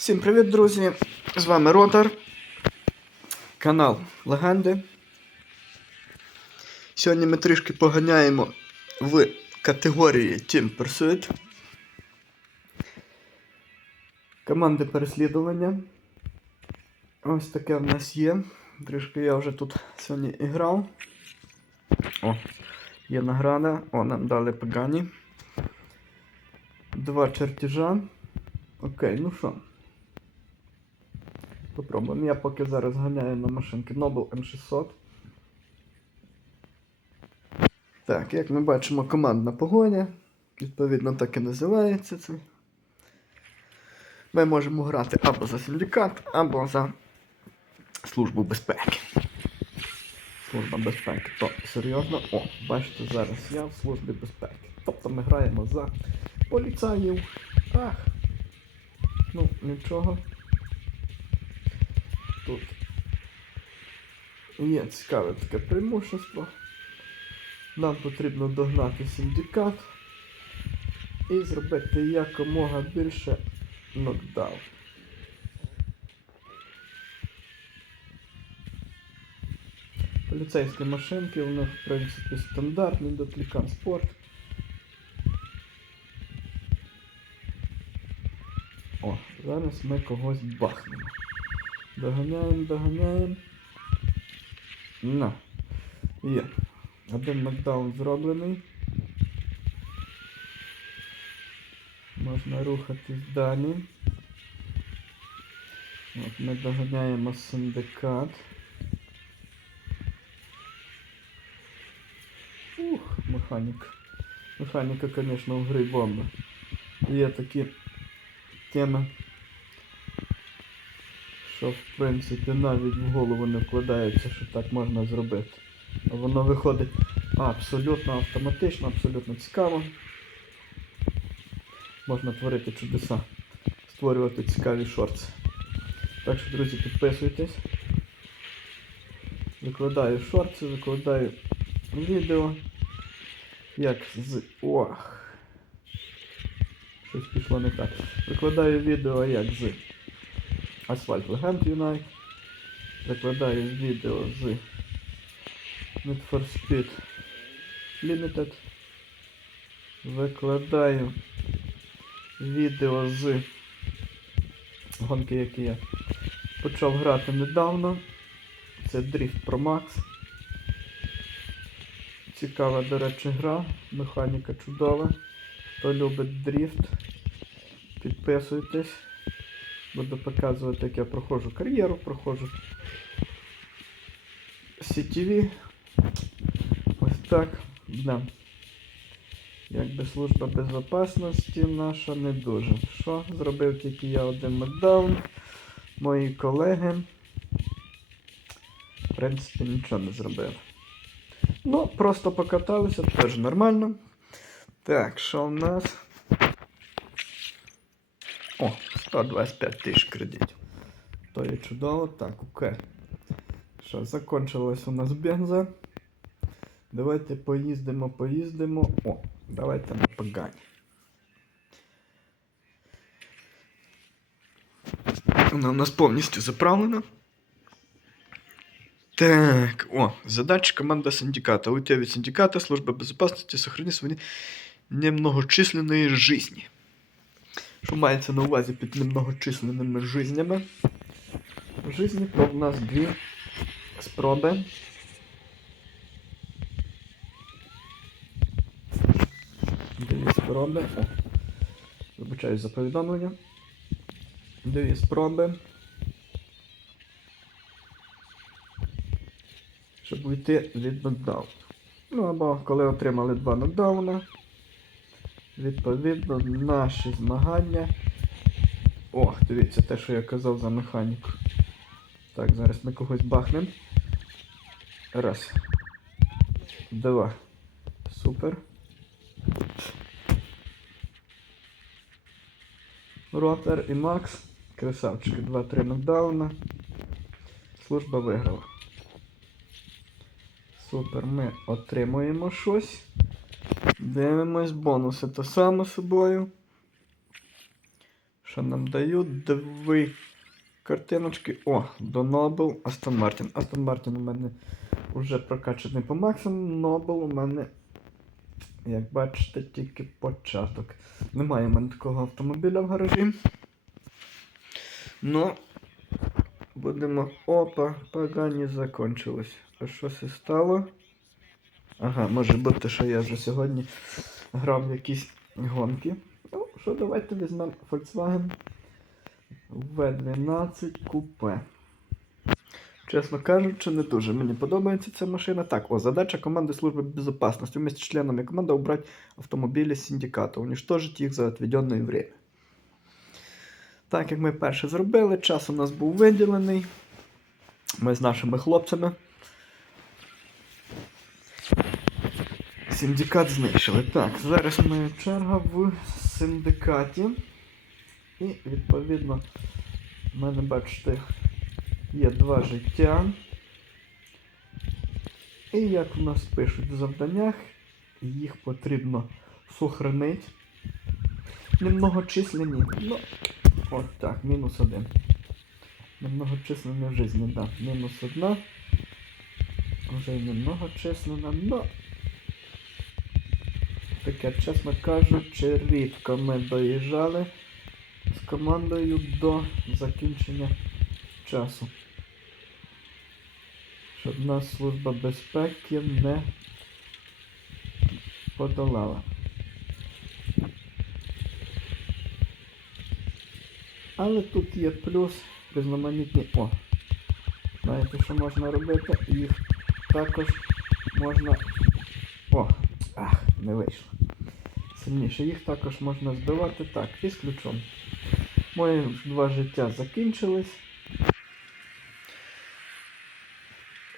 Всім привіт, друзі! З вами Ротар, канал Легенди. Сьогодні ми трішки поганяємо в категорії Team Pursuit. Команди переслідування. Ось таке в нас є. Трішки я вже тут сьогодні і грав. О, є награда. О, нам дали погані. Два чертежа. Окей, ну що. Попробуємо. Я поки зараз ганяю на машинки Noble M600. Так, як ми бачимо, командна погоня. Відповідно, так і називається це. Ми можемо грати або за синдикат, або за Службу безпеки. Служба безпеки. То серйозно. О, бачите, зараз я в службі безпеки. Тобто ми граємо за поліцаїв. Ах. Ну, нічого. Тут є цікаве таке преимущество. Нам потрібно догнати синдикат і зробити якомога більше нокдаун. Поліцейські машинки, у них, в принципі, стандартний доклікан спорт. О, зараз ми когось бахнемо. Доганяємо, доганяємо. На. Є. Один нокдаун зроблений. Можна рухатись далі. От ми доганяємо синдикат. Ух, механік. Механіка, звісно, в грі бомба. Є такі теми, що в принципі навіть в голову не вкладається, що так можна зробити. Воно виходить абсолютно автоматично, абсолютно цікаво. Можна творити чудеса, створювати цікаві шорти. Так що, друзі, підписуйтесь. Викладаю шорти, викладаю відео. Як з. Ох. Щось пішло не так. Викладаю відео як з Asphalt Legend Unite. Викладаю відео з Need for Speed Limited. Викладаю відео з гонки, які я почав грати недавно. Це Drift Pro Max. Цікава, до речі, гра, механіка чудова. Хто любить дріфт, підписуйтесь. Буду показувати, як я проходжу кар'єру, проходжу CTV. Ось так. Да. Якби служба безпечності наша не дуже. Що? Зробив тільки я один нокдаун. Мої колеги. В принципі, нічого не зробили. Ну, просто покаталися, теж нормально. Так, що в нас? О, 125 тисяч кредитів. То є чудово. Так, окей. Що, закончилась у нас бенза. Давайте поїздимо, поїздимо. О, давайте на погані. Вона у нас повністю заправлена. Так, о, задача команда синдиката. Уйти від синдиката, служба безопасности, сохрани свої немногочисленної жизни. Що мається на увазі під немногочисленними жизнями? Жизні то в нас дві спроби. Дві спроби. О, вибачаюсь за повідомлення. Дві спроби. Щоб уйти від нокдауну. Ну або коли отримали два нокдауна. Відповідно, наші змагання. Ох, дивіться, те, що я казав за механіку. Так, зараз ми когось бахнемо. Раз. Два. Супер. Ротер і Макс. Красавчики. Два-три нокдауна. Служба виграла. Супер, ми отримуємо щось. Дивимось, бонуси то само собою. Що нам дають? Дві картиночки. О, до Нобел, Астон Мартін. Астон Мартін у мене вже прокачаний по максимуму. Нобел у мене, як бачите, тільки початок. Немає в мене такого автомобіля в гаражі. Ну, будемо. Опа, погані закончилось. А що це стало? Ага, може бути, що я вже сьогодні грав в якісь гонки. Ну, що, давайте візьмемо Volkswagen V12 купе. Чесно кажучи, не дуже мені подобається ця машина. Так, о, задача команди служби безопасности. Вместе с членами команды убрать автомобили синдиката, уничтожить їх за отведенное время. Так, як ми перше зробили, час у нас був виділений. Ми з нашими хлопцями. Синдикат знищили. Так, зараз моя черга в синдикаті. І, відповідно, в мене, бачите, є два життя. І як у нас пишуть в завданнях, їх потрібно сохранити. Немногочисленні. Ну, от так, мінус один. Немногочисленні в житті, да. Мінус одна. Вже й немногочислена, но таке, чесно кажучи, рідко ми доїжджали з командою до закінчення часу. Щоб нас служба безпеки не подолала. Але тут є плюс різноманітні. О! Знаєте, що можна робити? Їх також можна. Не вийшло. Сильніше. Їх також можна збивати так, і з ключом. Мої два життя закінчились.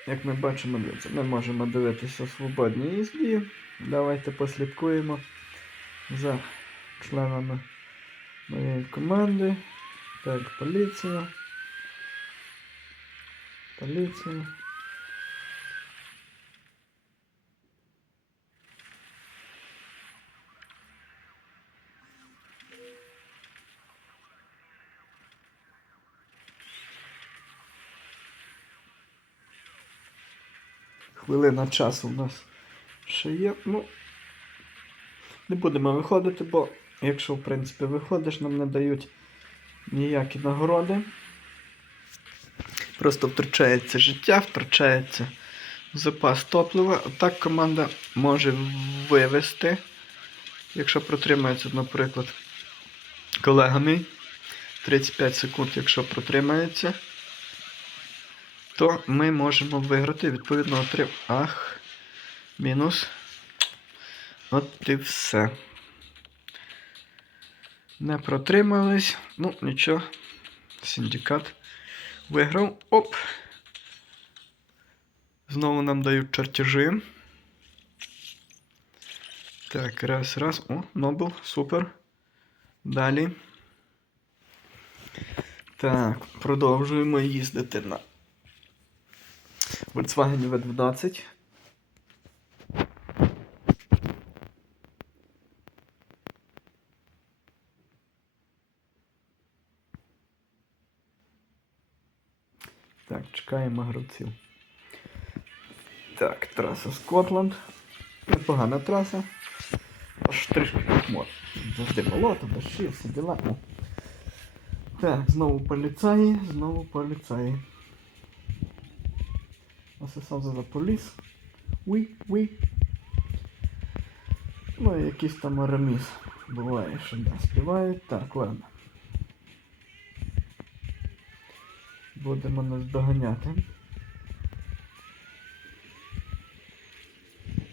Як ми бачимо, ми можемо дивитися свободні їзді. Давайте послідкуємо за членами моєї команди. Так, поліція. Поліція. Хвилина часу у нас ще є. Ну, не будемо виходити, бо якщо, в принципі, виходиш, нам не дають ніякі нагороди. Просто втрачається життя, втрачається запас топлива. Так команда може вивести, якщо протримається, наприклад, колега мій 35 секунд, якщо протримається, то ми можемо виграти. Відповідно, отрим... Ах, мінус. От і все. Не протримались. Ну, нічого. Синдикат виграв. Оп. Знову нам дають чертежі. Так, раз, раз. О, Нобел, супер. Далі. Так, продовжуємо їздити на Volkswagen V12. Так, чекаємо гравців. Так, траса Скотланд. Непогана траса. Аж трішки мод. Завжди болото, дощі, всі діла. Так, знову поліцаї, знову поліцаї. Асесав за поліс. Уй, уй. Ну і якийсь там араміс. Буває, що да, співають. Так, ладно. Будемо нас доганяти.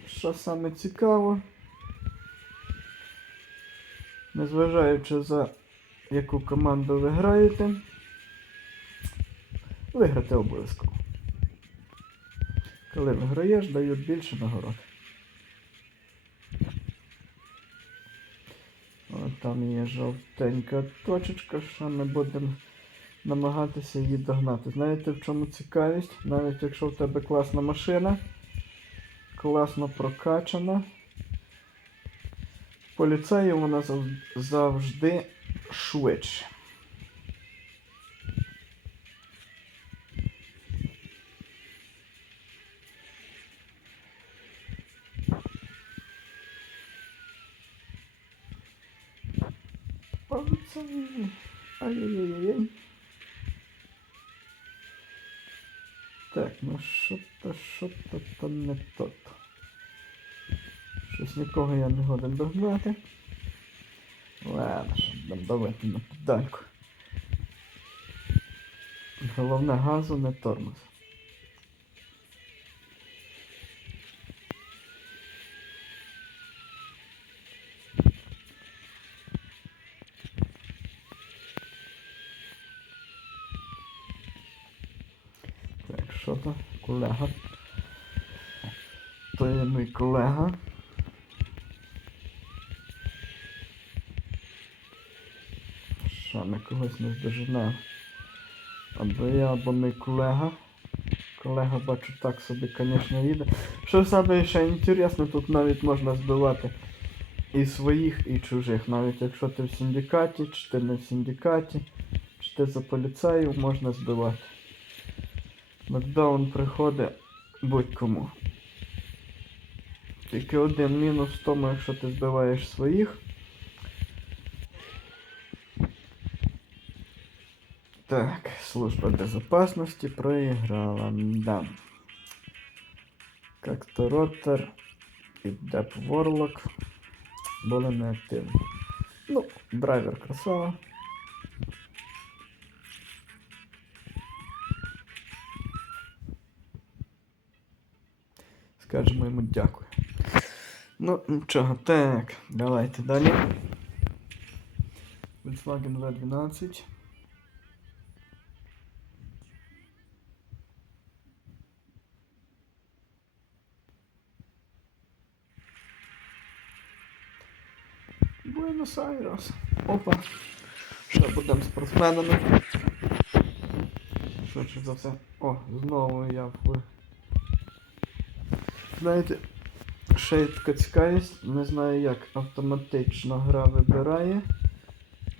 Що саме цікаво, незважаючи за яку команду ви граєте, виграти обов'язково. Коли виграєш, дають більше нагород. От там є жовтенька точечка, що ми будемо намагатися її догнати. Знаєте, в чому цікавість? Навіть якщо в тебе класна машина, класно прокачана, поліцеї вона завжди швидше. Так, ну що-то, що-то то не то. Щось нікого я не годен догнати. Ладно, що будемо давати на педальку. Головне газу не тормоз. Колега. Є мій колега. Що ми когось не здоженемо. Або я, або мій колега. Колега бачу так собі, звісно, їде. Що саме ще інтересно, тут навіть можна збивати і своїх, і чужих. Навіть якщо ти в синдикаті, чи ти не в синдикаті, чи ти за поліцею, можна збивати. Нокдаун приходить будь-кому. Тільки один мінус в тому, якщо ти збиваєш своїх. Так, служба безопасности проиграла, да. Как-то Ротер і Деп Ворлок були неактивні. Ну, драйвер красава. Скажемо йому дякую. Ну, нічого, так, давайте далі. Volkswagen V12. Буенос-Айрес. Опа. Ще будемо спортсменами. Швидше за все. О, знову я в. Знаєте, ще є така цікавість, не знаю як автоматично гра вибирає.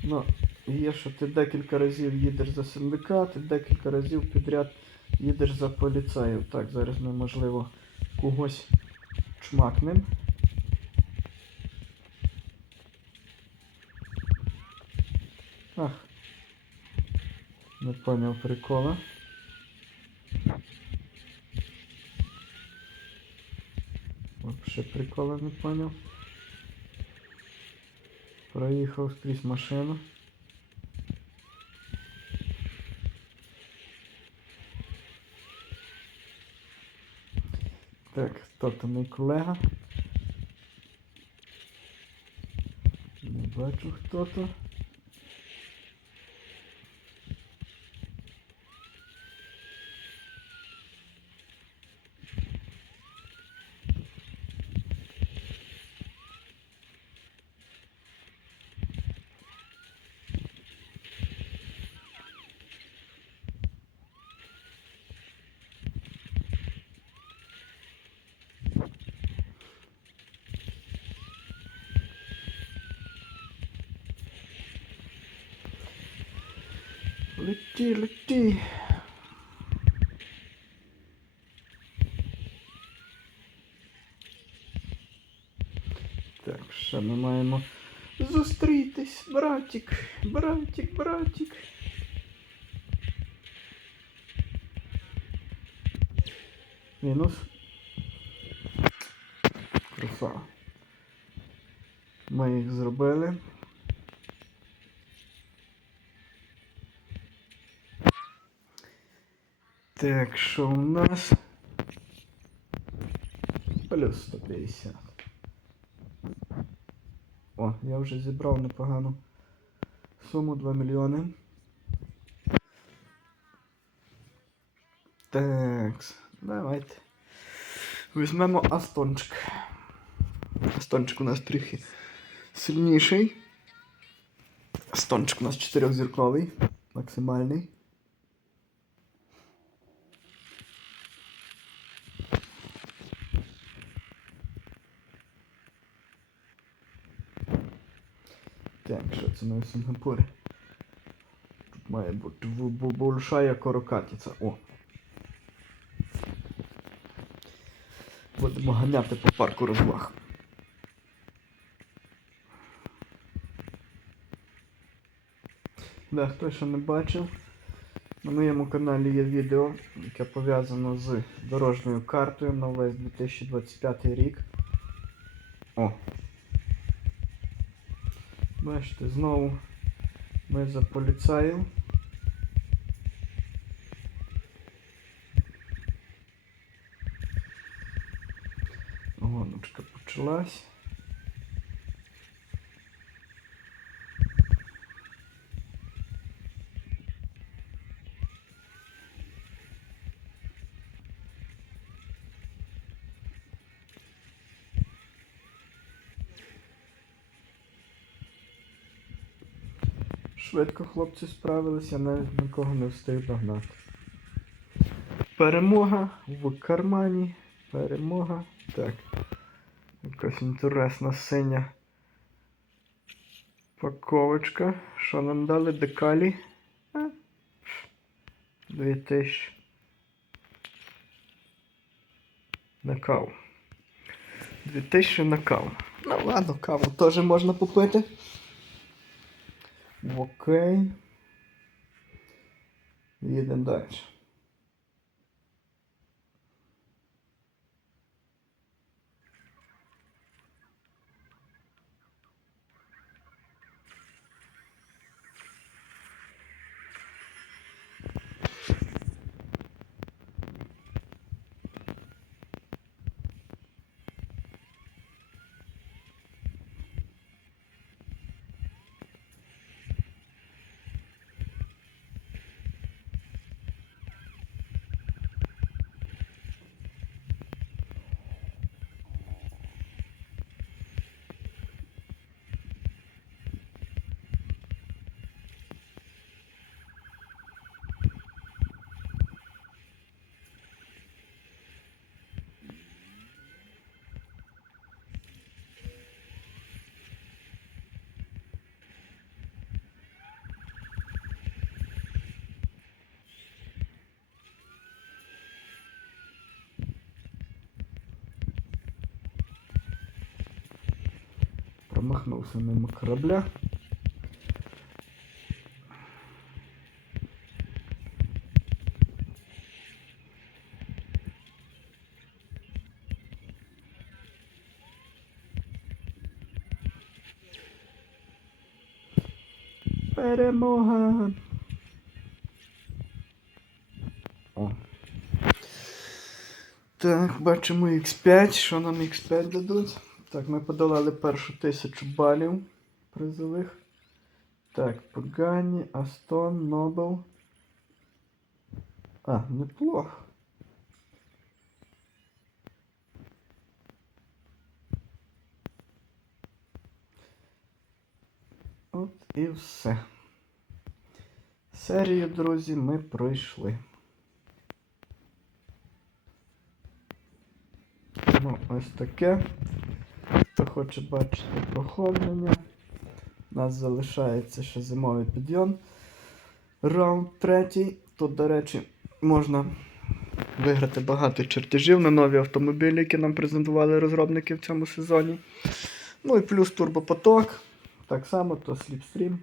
Ну, є, що ти декілька разів їдеш за синдикат, і декілька разів підряд їдеш за поліцею. Так, зараз ми, можливо, когось чмакнем. Ах. Не понял прикола. Прикола не понял. Проїхав скрізь машину. Так, хто то мій колега? Не бачу хто то. Лети, лети. Так, що ми маємо зустрітись, братик, братик, братик. Мінус. Красава. Ми їх зробили. Так, що у нас? Плюс 150. О, я вже зібрав непогану суму 2 мільйони. Так, давайте. Візьмемо Астончик. Астончик у нас трохи сильніший. Астончик у нас 4-зірковий, максимальний. Так, що це на Сингапурі? Тут має бути большая корокатиця. О. Будемо ганяти по парку розваг. Да, хто ще не бачив, на моєму каналі є відео, яке пов'язано з дорожньою картою на весь 2025 рік. О. Бачите, знову ми за поліцаєм. Гоночка почалась. Швидко хлопці справилися, навіть нікого не встиг догнати. Перемога в кармані. Перемога. Так. Якась інтересна синя паковочка. Що нам дали? Декалі? А? Дві тисячі. На каву. Дві тисячі на каву. Ну ладно, каву теж можна попити. Окей. Їдемо далі. Промахнувся мимо корабля. Перемога. О. Так, бачимо X5. Що нам X5 дадуть? Так, ми подолали першу тисячу балів призових. Так, Пагані, Астон, Нобел. А, неплохо. От і все. Серію, друзі, ми пройшли. Ну, ось таке. Хто хоче бачити проходження. У нас залишається ще зимовий підйом. Раунд третій. Тут, до речі, можна виграти багато чертежів на нові автомобілі, які нам презентували розробники в цьому сезоні. Ну і плюс турбопоток. Так само, то сліпстрім.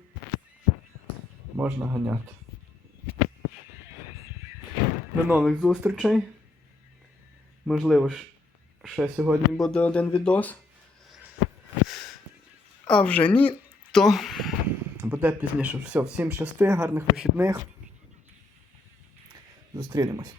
Можна ганяти. До нових зустрічей. Можливо, ще сьогодні буде один відос. А вже ні, то буде пізніше. Все, всім щасти, гарних вихідних. Зустрінемось.